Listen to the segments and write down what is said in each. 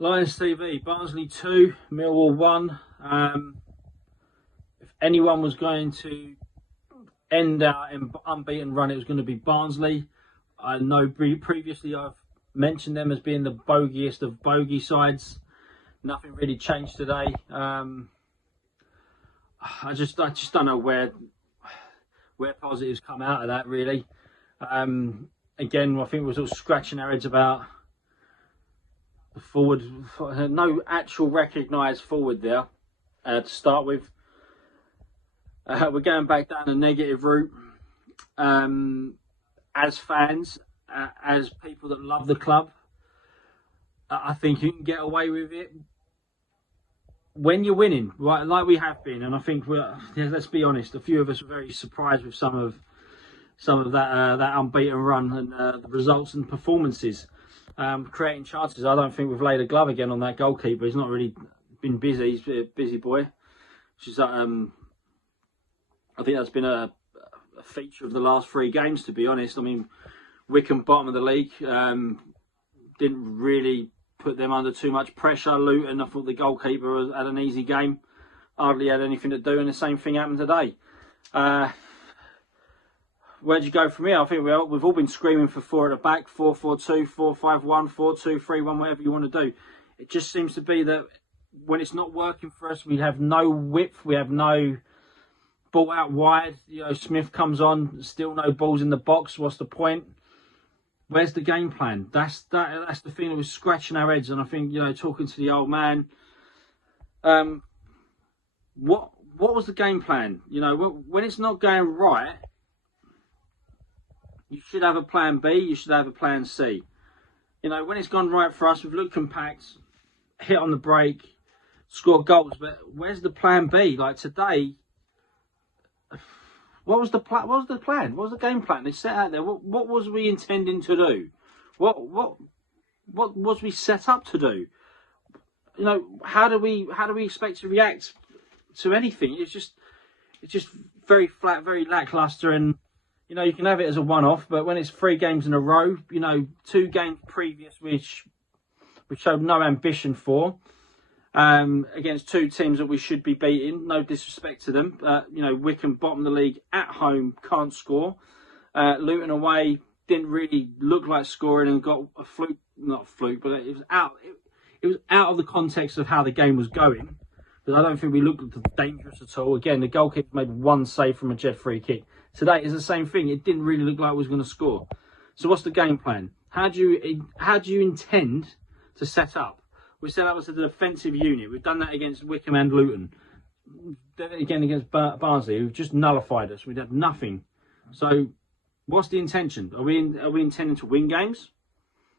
Lions TV, Barnsley 2, Millwall 1. If anyone was going to end our unbeaten run, it was going to be Barnsley. I know previously I've mentioned them as being the bogiest of bogey sides. Nothing really changed today. I just don't know where positives come out of that, really. Again, I think we was all scratching our heads about the forward. No actual recognised forward there to start with. We're going back down a negative route. As fans, as people that love the club, I think you can get away with it when you're winning, right? Like we have been, and I think let's be honest, a few of us were very surprised with some of that unbeaten run and the results and performances, creating chances. I don't think we've laid a glove again on that goalkeeper. He's not really been busy. He's a busy boy. Which is, I think that's been a feature of the last 3 games, to be honest. I mean, Wycombe, bottom of the league, didn't really put them under too much pressure. Luton, I thought the goalkeeper had an easy game, hardly had anything to do, and the same thing happened today. Where'd you go from here? I think we've all been screaming for 4 at the back, 4-4-2, 4-5-1, 4-2-3-1, whatever you want to do. It just seems to be that when it's not working for us, we have no width, we have no ball out wide. You know, Smith comes on, still no balls in the box. What's the point? Where's the game plan? That's the thing that was scratching our heads. And I think, you know, talking to the old man, what was the game plan? You know, when it's not going right, you should have a plan B. You should have a plan C. You know, when it's gone right for us, we've looked compact, hit on the break, scored goals. But where's the plan B? Like today, what was the plan? What was the plan? What was the game plan they set out there? What was we intending to do? What was we set up to do? You know, how do we expect to react to anything? It's just very flat, very lackluster, and you know, you can have it as a one-off, but when it's 3 games in a row, you know, 2 games previous which we showed no ambition for, against 2 teams that we should be beating. No disrespect to them. You know, Wycombe, bottom of the league, at home, can't score. Luton away didn't really look like scoring and got a fluke, not a fluke, but it was out. It was out of the context of how the game was going. But I don't think we looked dangerous at all. Again, the goalkeeper made 1 save from a jet free kick. Today is the same thing. It didn't really look like we was going to score. So what's the game plan? How do you intend to set up? We set up as a defensive unit. We've done that against Wycombe and Luton. Did it again against Barnsley, who've just nullified us. We did nothing. So what's the intention? Are we intending to win games?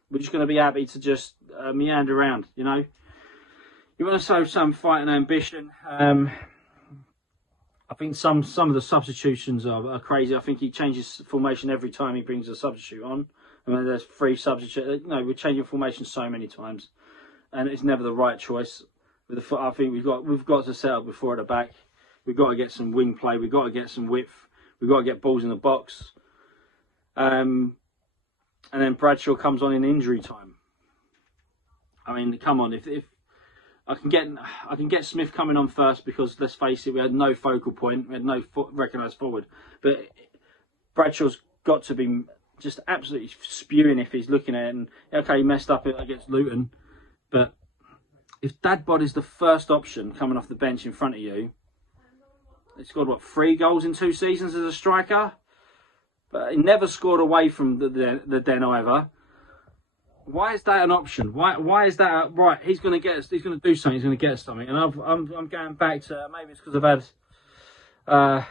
We're just going to be happy to just meander around, you know? You want to show some fight and ambition. I think some of the substitutions are crazy. I think he changes formation every time he brings a substitute on. I mean, there's 3 substitutes. You know, we're changing formation so many times, and it's never the right choice. With the foot, I think we've got to set up before at the back. We've got to get some wing play. We've got to get some width. We've got to get balls in the box. And then Bradshaw comes on in injury time. I mean, come on, if I can get Smith coming on first, because let's face it, we had no focal point, we had no recognised forward. But Bradshaw's got to be just absolutely spewing if he's looking at it. And okay, he messed up against Luton, but if Dadbod is the first option coming off the bench in front of you, he scored what, 3 goals in 2 seasons as a striker, but he never scored away from the den either. Why is that an option? Why is that right? He's going to get us. He's going to do something. He's going to get us something. And I'm going back to, maybe it's because I've had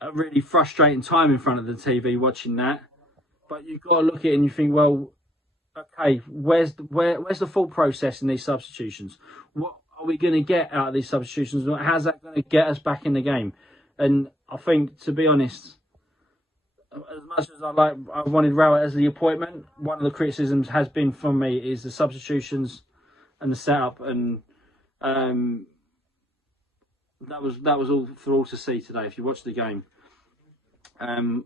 a really frustrating time in front of the TV watching that. But you've got to look at it and you think, well, okay, where's the full process in these substitutions? What are we going to get out of these substitutions? How's that going to get us back in the game? And I think, to be honest, as much as I wanted Rowett as the appointment, one of the criticisms has been from me is the substitutions and the setup, and that was all for all to see today. If you watch the game,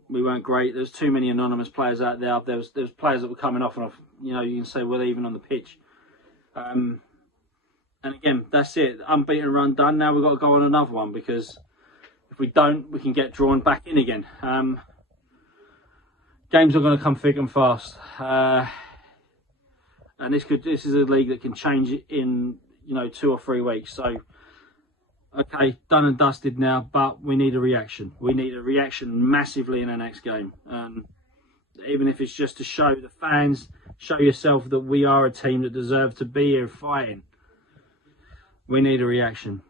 we weren't great. There's too many anonymous players out there. There was players that were coming off and off. You know, you can say, well, even on the pitch, And again, that's it. Unbeaten run done. Now we've got to go on another one, because if we don't, we can get drawn back in again. Games are going to come thick and fast, and this is a league that can change in 2 or 3 weeks. So, okay, done and dusted now, but we need a reaction. We need a reaction massively in the next game. Even if it's just to show the fans, show yourself that we are a team that deserve to be here fighting. We need a reaction.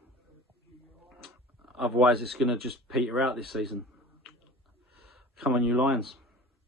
Otherwise, it's going to just peter out this season. Come on, you Lions.